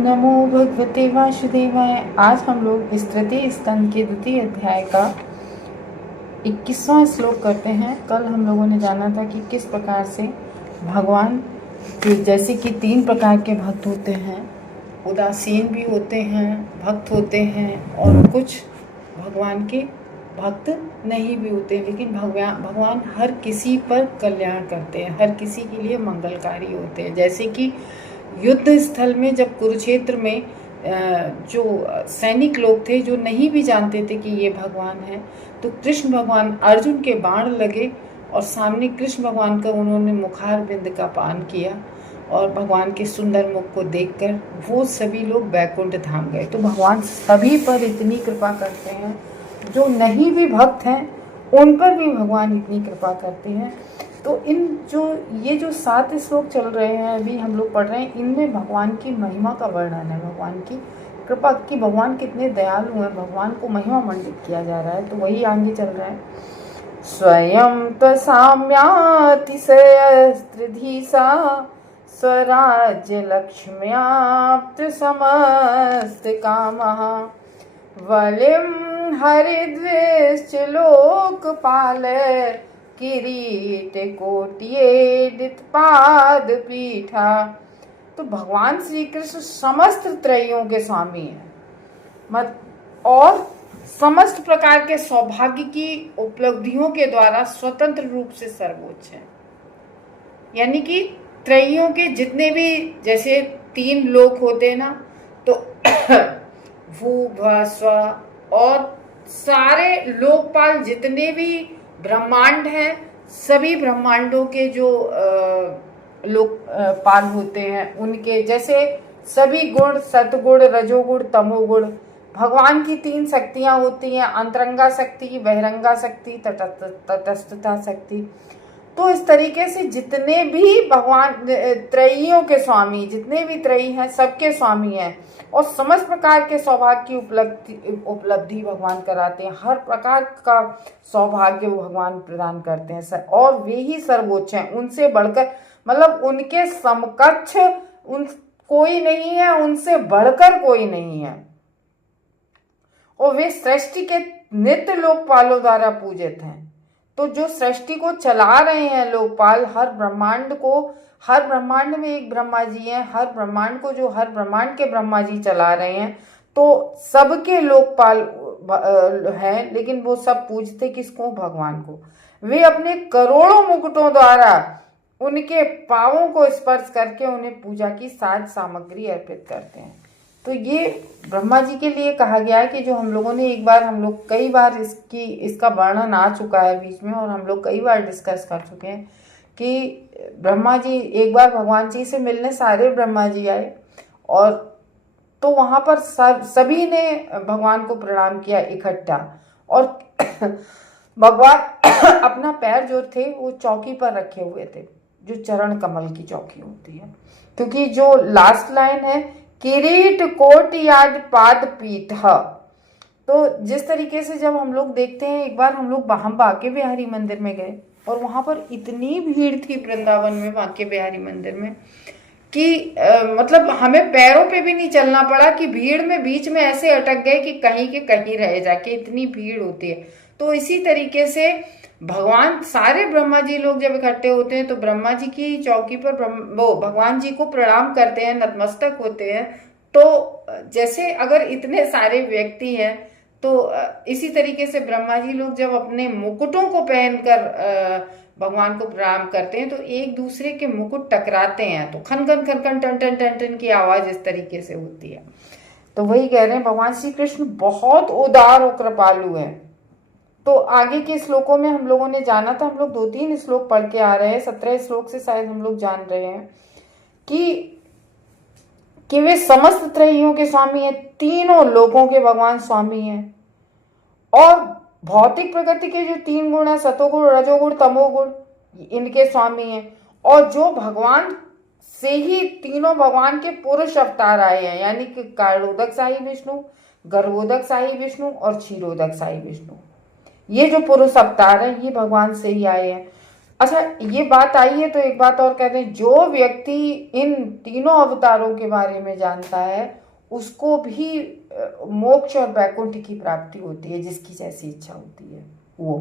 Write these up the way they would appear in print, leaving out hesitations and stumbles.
नमो भगवते वासुदेवाय। आज हम लोग इस तृतीय स्कंद के द्वितीय अध्याय का 21वां श्लोक करते हैं। कल हम लोगों ने जाना था कि किस प्रकार से भगवान जैसे कि 3 प्रकार के भक्त होते हैं, उदासीन भी होते हैं, भक्त होते हैं, और कुछ भगवान के भक्त नहीं भी होते, लेकिन भगवान हर किसी पर कल्याण करते हैं, हर किसी के लिए मंगलकारी होते हैं। जैसे कि युद्ध स्थल में जब कुरुक्षेत्र में जो सैनिक लोग थे जो नहीं भी जानते थे कि ये भगवान है, तो कृष्ण भगवान अर्जुन के बाण लगे और सामने कृष्ण भगवान का उन्होंने मुखारबिंद का पान किया और भगवान के सुंदर मुख को देखकर वो सभी लोग बैकुंठ धाम गए। तो भगवान सभी पर इतनी कृपा करते हैं, जो नहीं भी भक्त हैं उन पर भी भगवान इतनी कृपा करते हैं। तो ये जो 7 श्लोक चल रहे हैं, अभी हम लोग पढ़ रहे हैं, इनमें भगवान की महिमा का वर्णन है, भगवान की कृपा की, भगवान कितने दयालु हैं, भगवान को महिमा मंडित किया जा रहा है। तो वही आगे चल रहा है। स्वयं त्वसाम्यातिशयस्त्रिधीसा स्वराज्य लक्ष्म्याप्त समस्त कामः वलिं हरिद्वेश्च लोकपाल किरीट कोटियेदित पाद पीठा। तो भगवान श्री कृष्ण समस्त त्रयों के स्वामी हैं और समस्त प्रकार के सौभाग्य की उपलब्धियों के द्वारा स्वतंत्र रूप से सर्वोच्च हैं। यानी कि त्रयों के जितने भी, जैसे 3 लोक होते हैं ना, तो भू भ स्व, और सारे लोकपाल जितने भी ब्रह्मांड हैं, सभी ब्रह्मांडों के जो लोकपाल होते हैं, उनके जैसे सभी गुण, सतगुण, रजोगुण, तमोगुण, भगवान की 3 शक्तियां होती हैं, अंतरंगा शक्ति, बहिरंगा शक्ति, तटस्थता शक्ति। तो इस तरीके से जितने भी भगवान त्रयियों के स्वामी, जितने भी त्रयी हैं, सबके स्वामी हैं और समस्त प्रकार के सौभाग्य की उपलब्धि भगवान कराते हैं। हर प्रकार का सौभाग्य वो भगवान प्रदान करते हैं और वे ही सर्वोच्च हैं। उनसे बढ़कर, मतलब उनके समकक्ष कोई नहीं है, उनसे बढ़कर कोई नहीं है, और वे सृष्टि के नित्य लोकपालों द्वारा पूजित हैं। तो जो सृष्टि को चला रहे हैं लोकपाल, हर ब्रह्मांड में एक ब्रह्मा जी हैं, हर ब्रह्मांड के ब्रह्मा जी चला रहे हैं। तो सबके लोकपाल हैं, लेकिन वो सब पूजते किसको? भगवान को। वे अपने करोड़ों मुकुटों द्वारा उनके पांवों को स्पर्श करके उन्हें पूजा की साज सामग्री अर्पित करते हैं। तो ये ब्रह्मा जी के लिए कहा गया है कि जो हम लोगों ने कई बार इसका वर्णन आ चुका है बीच में, और हम लोग कई बार डिस्कस कर चुके हैं कि ब्रह्मा जी एक बार भगवान जी से मिलने सारे ब्रह्मा जी आए, और तो वहां पर सभी ने भगवान को प्रणाम किया इकट्ठा, और भगवान अपना पैर जो थे वो चौकी पर रखे हुए थे, जो चरण कमल की चौकी होती है। क्योंकि जो लास्ट लाइन है, किरीट कोटि आदि पाद पीठ, तो जिस तरीके से जब हम लोग देखते हैं, एक बार हम लोग बांके बिहारी मंदिर में गए और वहां पर इतनी भीड़ थी वृंदावन में, बांके बिहारी मंदिर में, कि मतलब हमें पैरों पे भी नहीं चलना पड़ा, कि भीड़ में बीच में ऐसे अटक गए कि कहीं के कहीं रह जाके, इतनी भीड़ होती है। तो इसी तरीके से भगवान, सारे ब्रह्मा जी लोग जब इकट्ठे होते हैं तो ब्रह्मा जी की चौकी पर वो भगवान जी को प्रणाम करते हैं, नतमस्तक होते हैं। तो जैसे अगर इतने सारे व्यक्ति हैं, तो इसी तरीके से ब्रह्मा जी लोग जब अपने मुकुटों को पहनकर भगवान को प्रणाम करते हैं, तो एक दूसरे के मुकुट टकराते हैं, तो खन खन खन खन टन टन टन टन की आवाज इस तरीके से होती है। तो वही कह रहे हैं, भगवान श्री कृष्ण बहुत उदार और कृपालु हैं। तो आगे के श्लोकों में हम लोगों ने जाना था, हम लोग 2-3 श्लोक पढ़ के आ रहे हैं, 17 श्लोक से शायद हम लोग जान रहे हैं कि वे समस्त त्रयों के स्वामी हैं, तीनों लोकों के भगवान स्वामी हैं, और भौतिक प्रकृति के जो 3 गुण है, सतोगुण, रजोगुण, तमोगुण, इनके स्वामी हैं। और जो भगवान से ही तीनों भगवान के पुरुष अवतार आए हैं, यानी कि कारणोदक शाही विष्णु, गर्भोदक शाही विष्णु और क्षीरोदक शाही विष्णु, ये जो पुरुष अवतार हैं ये भगवान से ही आए हैं। अच्छा, ये बात आई है तो एक बात और कहते हैं, जो व्यक्ति इन तीनों अवतारों के बारे में जानता है उसको भी मोक्ष और वैकुंठ की प्राप्ति होती है, जिसकी जैसी इच्छा होती है वो।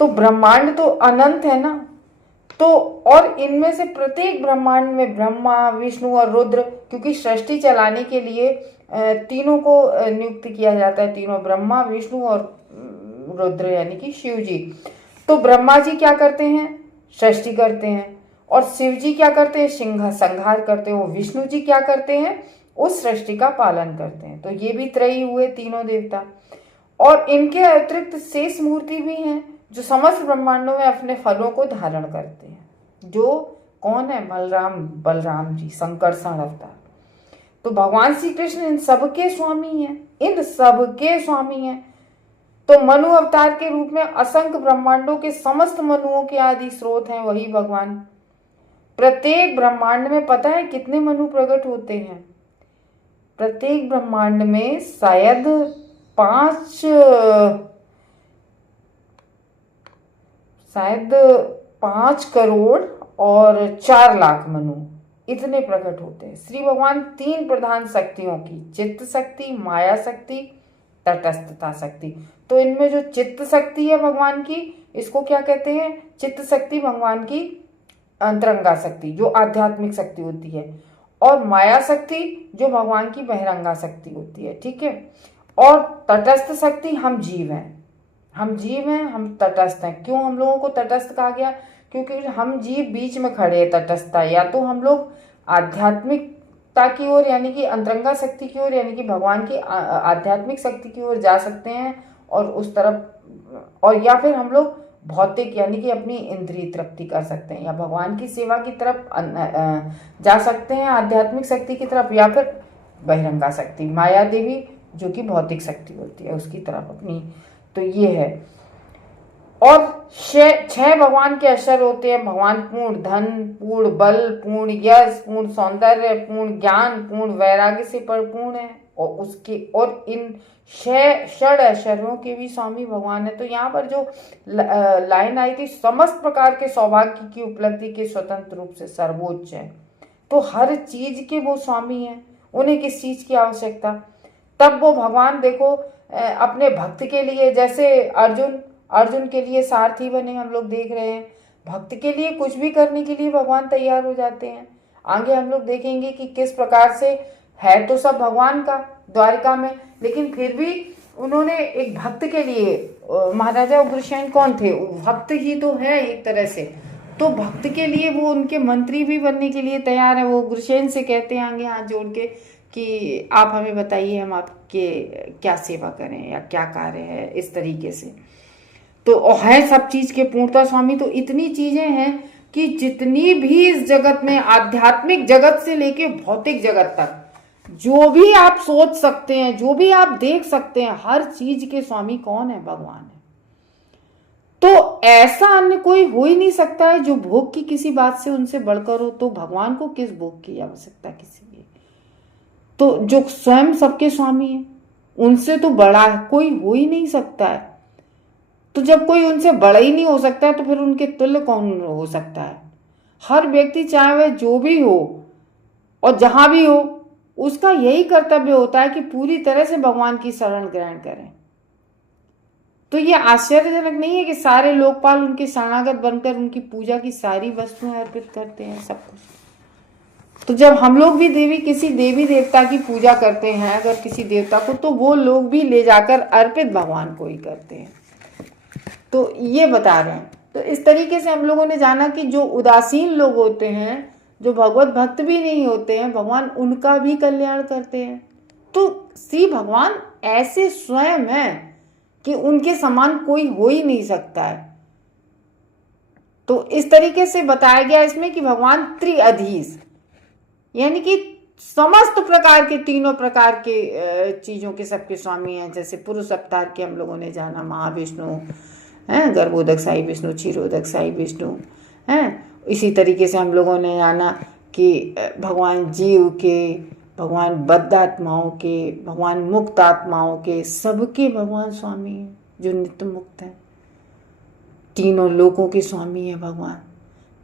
तो ब्रह्मांड तो अनंत है ना, तो और इनमें से प्रत्येक ब्रह्मांड में ब्रह्मा, विष्णु और रुद्र, क्योंकि सृष्टि चलाने के लिए तीनों को नियुक्त किया जाता है, तीनों ब्रह्मा, विष्णु और रुद्र यानी कि शिव जी। तो ब्रह्मा जी क्या करते हैं? सृष्टि करते हैं। और शिव जी क्या करते हैं? सिंह संहार करते हैं। विष्णु जी क्या करते हैं? उस सृष्टि का पालन करते हैं। तो ये भी त्रयी हुए तीनों देवता। और इनके अतिरिक्त शेष मूर्ति भी हैं जो समस्त ब्रह्मांडों में अपने फलों को धारण करते हैं। जो कौन है? बलराम जी, संकर्षण अवतार। तो भगवान श्री कृष्ण इन सबके स्वामी हैं, इन सबके स्वामी हैं। तो मनु अवतार के रूप में असंख्य ब्रह्मांडों के समस्त मनुओं के आदि स्रोत हैं वही भगवान। प्रत्येक ब्रह्मांड में पता है कितने मनु प्रकट होते हैं? प्रत्येक ब्रह्मांड में शायद 5 करोड़ और 4 लाख मनु इतने प्रकट होते हैं। श्री भगवान 3 प्रधान शक्तियों की, चित्त शक्ति, माया शक्ति, तटस्थता शक्ति। तो इनमें जो चित्त शक्ति है भगवान की, इसको क्या कहते हैं? चित्त शक्ति भगवान की अंतरंगा शक्ति जो आध्यात्मिक शक्ति होती है, और माया शक्ति जो भगवान की बहिरंगा शक्ति होती है। ठीक है। और तटस्थ शक्ति हम जीव हैं, हम तटस्थ हैं। क्यों हम लोगों को तटस्थ कहा गया? क्योंकि हम जीव बीच में खड़े हैं। तटस्थता, या तो हम लोग आध्यात्मिकता की ओर यानी कि अंतरंगा शक्ति की ओर यानी कि भगवान की आध्यात्मिक शक्ति की ओर जा सकते हैं और उस तरफ, और या फिर हम लोग भौतिक यानी कि अपनी इंद्रिय तृप्ति कर सकते हैं, या भगवान की सेवा की तरफ जा सकते हैं आध्यात्मिक शक्ति की तरफ, या फिर बहिरंगा शक्ति माया देवी जो कि भौतिक शक्ति होती है उसकी तरफ अपनी। तो ये है। और 6 भगवान के अक्षर होते हैं। भगवान पूर्ण धन, पूर्ण बल, पूर्ण यश, पूर्ण सौंदर्य, पूर्ण ज्ञान, पूर्ण वैराग्य से परिपूर्ण है। और इन 6 षड अक्षरों के भी स्वामी भगवान है। तो यहाँ पर जो लाइन आई थी, समस्त प्रकार के सौभाग्य की उपलब्धि के स्वतंत्र रूप से सर्वोच्च है। तो हर चीज के वो स्वामी हैं, उन्हें किस चीज की आवश्यकता? तब वो भगवान देखो अपने भक्त के लिए, जैसे अर्जुन के लिए सारथी बने, हम लोग देख रहे हैं। भक्त के लिए कुछ भी करने के लिए भगवान तैयार हो जाते हैं। आगे हम लोग देखेंगे कि किस प्रकार से है तो सब भगवान का द्वारिका में, लेकिन फिर भी उन्होंने एक भक्त के लिए, महाराजा उग्रसेन कौन थे? भक्त ही तो है एक तरह से। तो भक्त के लिए वो उनके मंत्री भी बनने के लिए तैयार है। वो उग्रसेन से कहते हैं आगे हाथ जोड़ के कि आप हमें बताइए, हम आपके क्या सेवा करें या क्या कार्य है, इस तरीके से। तो है सब चीज के पूर्णता स्वामी। तो इतनी चीजें हैं कि जितनी भी इस जगत में, आध्यात्मिक जगत से लेके भौतिक जगत तक, जो भी आप सोच सकते हैं, जो भी आप देख सकते हैं, हर चीज के स्वामी कौन है? भगवान है। तो ऐसा अन्य कोई हो ही नहीं सकता है जो भोग की किसी बात से उनसे बढ़कर हो। तो भगवान को किस भोग की आवश्यकता किसी की? तो जो स्वयं सबके स्वामी है, उनसे तो बड़ा है कोई हो ही नहीं सकता है। तो जब कोई उनसे बड़ा ही नहीं हो सकता है तो फिर उनके तुल्य कौन हो सकता है? हर व्यक्ति चाहे वह जो भी हो और जहां भी हो, उसका यही कर्तव्य होता है कि पूरी तरह से भगवान की शरण ग्रहण करें। तो ये आश्चर्यजनक नहीं है कि सारे लोकपाल उनके शरणागत बनकर उनकी पूजा की सारी वस्तुएं अर्पित करते हैं, सब कुछ। तो जब हम लोग भी किसी देवी देवता की पूजा करते हैं, अगर किसी देवता को, तो वो लोग भी ले जाकर अर्पित भगवान को ही करते हैं। तो ये बता रहे हैं। तो इस तरीके से हम लोगों ने जाना कि जो उदासीन लोग होते हैं, जो भगवत भक्त भी नहीं होते हैं, भगवान उनका भी कल्याण करते हैं। तो श्री भगवान ऐसे स्वयं हैं कि उनके समान कोई हो ही नहीं सकता है। तो इस तरीके से बताया गया इसमें कि भगवान त्रिअधीश यानी कि समस्त प्रकार के, तीनों प्रकार के चीजों के सबके स्वामी हैं। जैसे पुरुष अवतार के हम लोगों ने जाना, महाविष्णु हैं, गर्भोदक साई विष्णु, क्षीरोदक साई विष्णु हैं। इसी तरीके से हम लोगों ने जाना कि भगवान जीव के, भगवान बद्ध आत्माओं के, भगवान मुक्त आत्माओं के, सबके भगवान स्वामी हैं जो नित्य मुक्त हैं। तीनों लोकों के स्वामी है भगवान।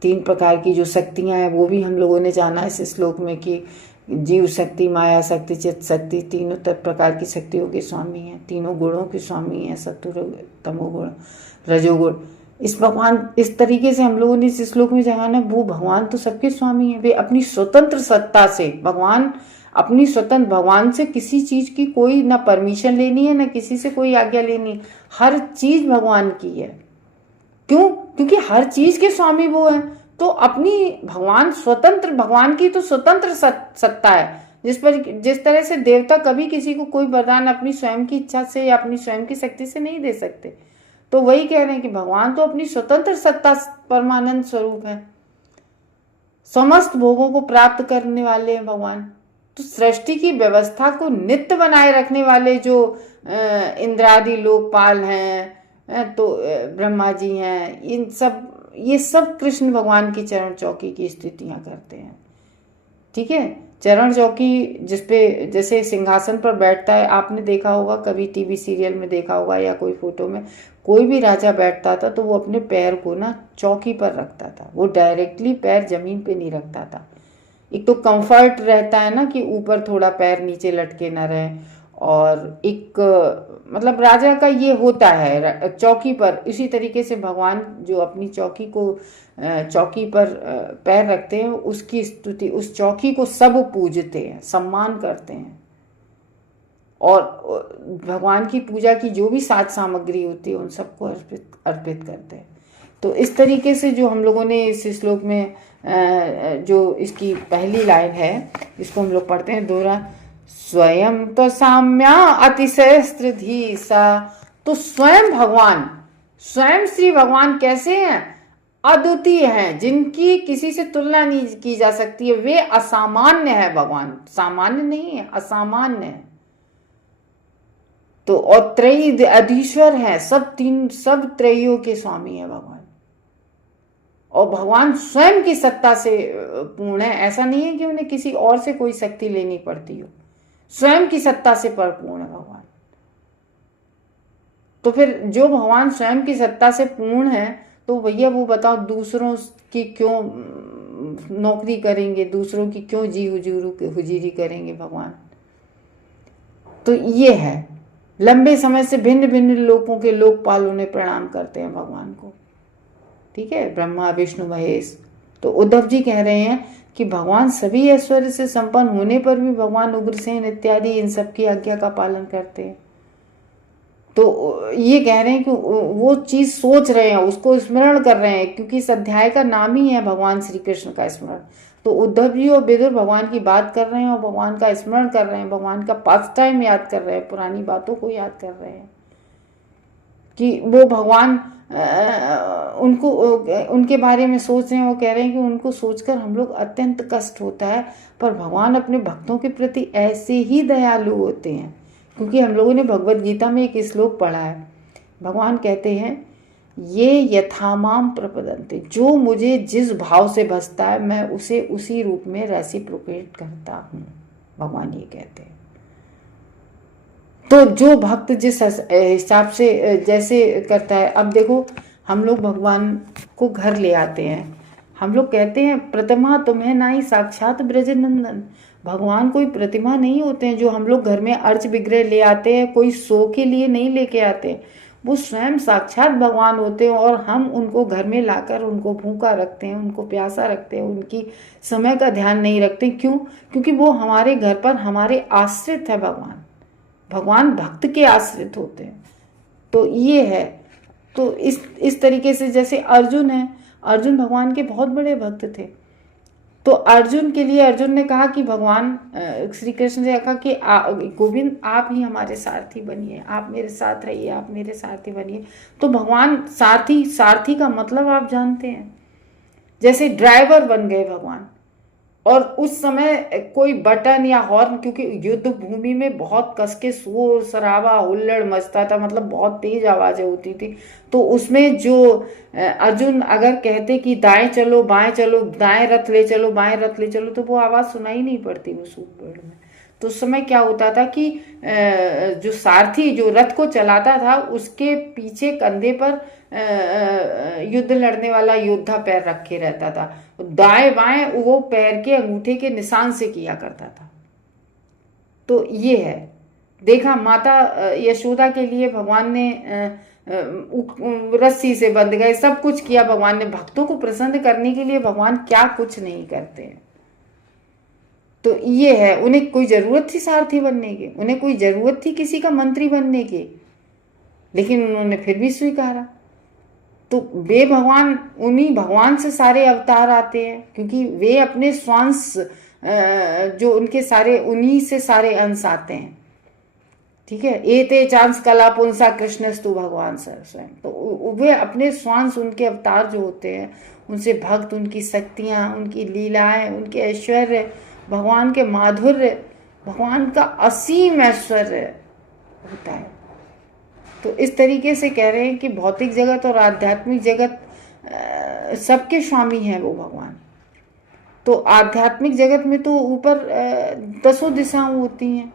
3 प्रकार की जो शक्तियां हैं वो भी हम लोगों ने जाना इस श्लोक में कि जीव शक्ति, माया शक्ति, चित्त शक्ति, तीनों प्रकार की शक्तियों के स्वामी हैं, तीनों गुणों के स्वामी हैं, सत्व तमोगुण रजोगुण। इस भगवान इस तरीके से हम लोगों ने इस श्लोक में जाना, वो भगवान तो सबके स्वामी हैं। वे अपनी स्वतंत्र सत्ता से, भगवान अपनी स्वतंत्र, भगवान से किसी चीज की कोई ना परमिशन लेनी है, ना किसी से कोई आज्ञा लेनी है, हर चीज भगवान की है। क्यों? क्योंकि हर चीज के स्वामी वो है। तो अपनी भगवान स्वतंत्र, भगवान की तो स्वतंत्र सत्ता है। जिस तरह से देवता कभी किसी को कोई वरदान अपनी स्वयं की इच्छा से या अपनी स्वयं की शक्ति से नहीं दे सकते, तो वही कह रहे हैं कि भगवान तो अपनी स्वतंत्र सत्ता परमानंद स्वरूप है, समस्त भोगों को प्राप्त करने वाले हैं भगवान। तो सृष्टि की व्यवस्था को नित्य बनाए रखने वाले जो इंद्रादि लोकपाल हैं, तो ब्रह्मा जी हैं, ये सब कृष्ण भगवान की चरण चौकी की स्थितियां करते हैं। ठीक है, चरण चौकी जिसपे जैसे सिंहासन पर बैठता है, आपने देखा होगा कभी टीवी सीरियल में देखा होगा या कोई फोटो में, कोई भी राजा बैठता था तो वो अपने पैर को ना चौकी पर रखता था, वो डायरेक्टली पैर जमीन पे नहीं रखता था। एक तो कंफर्ट रहता है ना कि ऊपर थोड़ा पैर नीचे लटके ना रहे, और एक मतलब राजा का ये होता है चौकी पर। इसी तरीके से भगवान जो अपनी चौकी पर पैर रखते हैं, उसकी स्तुति, उस चौकी को सब पूजते हैं, सम्मान करते हैं, और भगवान की पूजा की जो भी साज सामग्री होती है उन सबको अर्पित करते हैं। तो इस तरीके से जो हम लोगों ने इस श्लोक में जो इसकी पहली लाइन है, इसको हम लोग पढ़ते हैं दोहरा। स्वयं तो साम्या अतिशयस्त्रधी सा। तो स्वयं भगवान, स्वयं श्री भगवान कैसे हैं? अद्वितीय हैं, जिनकी किसी से तुलना नहीं की जा सकती है। वे असामान्य है भगवान, सामान्य नहीं है, असामान्य है। तो और त्रयी अधीश्वर है, सब त्रयियों के स्वामी है भगवान। और भगवान स्वयं की सत्ता से पूर्ण है। ऐसा नहीं है कि उन्हें किसी और से कोई शक्ति लेनी पड़ती हो, स्वयं की सत्ता से परिपूर्ण है भगवान। तो फिर जो भगवान स्वयं की सत्ता से पूर्ण है, तो भैया वो बताओ दूसरों की क्यों नौकरी करेंगे, दूसरों की क्यों जी हुजूरी करेंगे भगवान? तो ये है, लंबे समय से भिन्न भिन्न लोकों के लोकपाल उन्हें प्रणाम करते हैं भगवान को। ठीक है, ब्रह्मा विष्णु महेश। तो उद्धव जी कह रहे हैं कि भगवान सभी ऐश्वर्य से संपन्न होने पर भी भगवान उग्रसेन इत्यादि इन सब की आज्ञा का पालन करते हैं। तो ये कह रहे हैं कि वो चीज सोच रहे हैं, उसको स्मरण कर रहे हैं, क्योंकि इस अध्याय का नाम ही है भगवान श्री कृष्ण का स्मरण। तो उद्धव जी और विदुर भगवान की बात कर रहे हैं और भगवान का स्मरण कर रहे हैं, भगवान का पास्ट टाइम याद कर रहे हैं, पुरानी बातों को याद कर रहे हैं कि वो भगवान उनको उनके बारे में सोच रहे हैं। वो कह रहे हैं कि उनको सोचकर हम लोग अत्यंत कष्ट होता है, पर भगवान अपने भक्तों के प्रति ऐसे ही दयालु होते हैं। क्योंकि हम लोगों ने भगवत गीता में एक श्लोक पढ़ा है, भगवान कहते हैं ये यथामाम प्रपदन्ते, जो मुझे जिस भाव से भजता है मैं उसे उसी रूप में रेसिप्रोकेट करता हूँ, भगवान ये कहते हैं। तो जो भक्त जिस हिसाब से जैसे करता है, अब देखो हम लोग भगवान को घर ले आते हैं, हम लोग कहते हैं प्रतिमा तुम्हें नाई साक्षात ब्रजनंदन। भगवान कोई प्रतिमा नहीं होते हैं जो हम लोग घर में अर्च विग्रह ले आते हैं, कोई शो के लिए नहीं लेके आते। वो स्वयं साक्षात भगवान होते हैं और हम उनको घर में लाकर उनको भूखा रखते हैं, उनको प्यासा रखते हैं, उनकी समय का ध्यान नहीं रखते। क्यों? क्योंकि वो हमारे घर पर हमारे आश्रित है भगवान। भगवान भक्त के आश्रित होते हैं। तो ये है। तो इस तरीके से जैसे अर्जुन है, अर्जुन भगवान के बहुत बड़े भक्त थे। तो अर्जुन के लिए अर्जुन ने कहा कि भगवान श्री कृष्ण ने कहा कि गोविंद आप ही हमारे सारथी बनिए, आप मेरे साथ रहिए, आप मेरे सारथी बनिए। तो भगवान सारथी का मतलब आप जानते हैं, जैसे ड्राइवर बन गए भगवान। और उस समय कोई बटन या हॉर्न, क्योंकि युद्ध भूमि में बहुत कस के शोर शराबा हुल्लड़ मचता था, मतलब बहुत तेज आवाजें होती थी। तो उसमें जो अर्जुन अगर कहते कि दाएं चलो बाएं चलो, दाएं रथ ले चलो बाएं रथ ले चलो, तो वो आवाज सुनाई नहीं पड़ती उस पेड़ में। तो उस समय क्या होता था कि जो सारथी जो रथ को चलाता था उसके पीछे कंधे पर युद्ध लड़ने वाला योद्धा पैर रखे रहता था, दाएं बाएं वो पैर के अंगूठे के निशान से किया करता था। तो ये है, देखा माता यशोदा के लिए भगवान ने रस्सी से बंध गए, सब कुछ किया भगवान ने। भक्तों को प्रसन्न करने के लिए भगवान क्या कुछ नहीं करते हैं। तो ये है, उन्हें कोई जरूरत थी सारथी बनने की, उन्हें कोई जरूरत थी किसी का मंत्री बनने की, लेकिन उन्होंने फिर भी स्वीकारा। तो वे भगवान, उन्हीं भगवान से सारे अवतार आते हैं, क्योंकि वे अपने स्वांश जो उनके सारे, उन्हीं से सारे अंश आते हैं। ठीक है, एते चांस कला पुंसा कृष्णस्तु भगवान स्वयं। तो वे अपने स्वांश, उनके अवतार जो होते हैं, उनसे भक्त, उनकी शक्तियां, उनकी लीलाएं, उनके ऐश्वर्य, भगवान के माधुर्य, भगवान का असीम ऐश्वर्य होता है। तो इस तरीके से कह रहे हैं कि भौतिक जगत और आध्यात्मिक जगत सबके स्वामी हैं वो भगवान। तो आध्यात्मिक जगत में तो ऊपर 10 दिशाएं होती हैं,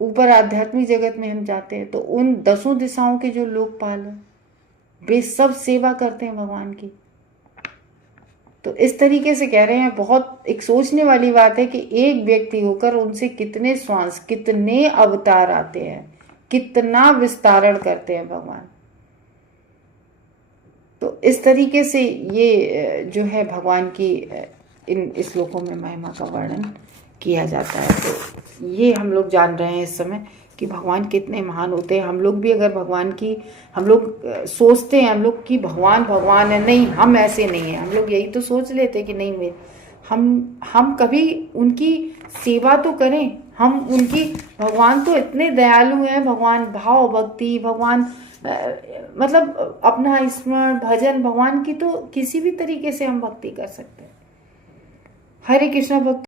ऊपर आध्यात्मिक जगत में हम जाते हैं तो उन 10 दिशाओं के जो लोकपाल हैं वे सब सेवा करते हैं भगवान की। तो इस तरीके से कह रहे हैं, बहुत एक सोचने वाली बात है कि एक व्यक्ति होकर उनसे कितने श्वास, कितने अवतार आते हैं, कितना विस्तारण करते हैं भगवान। तो इस तरीके से ये जो है भगवान की इन श्लोकों में महिमा का वर्णन किया जाता है। तो ये हम लोग जान रहे हैं इस समय कि भगवान कितने महान होते हैं। हम लोग भी अगर भगवान की, हम लोग सोचते हैं हम लोग कि भगवान भगवान है, नहीं हम ऐसे नहीं हैं। हम लोग यही तो सोच लेते हैं कि नहीं हम कभी उनकी सेवा तो करें, हम उनकी, भगवान तो इतने दयालु हैं, भगवान भाव भक्ति, भगवान मतलब अपना स्मरण भजन, भगवान की तो किसी भी तरीके से हम भक्ति कर सकते हैं। हरे कृष्णा भक्त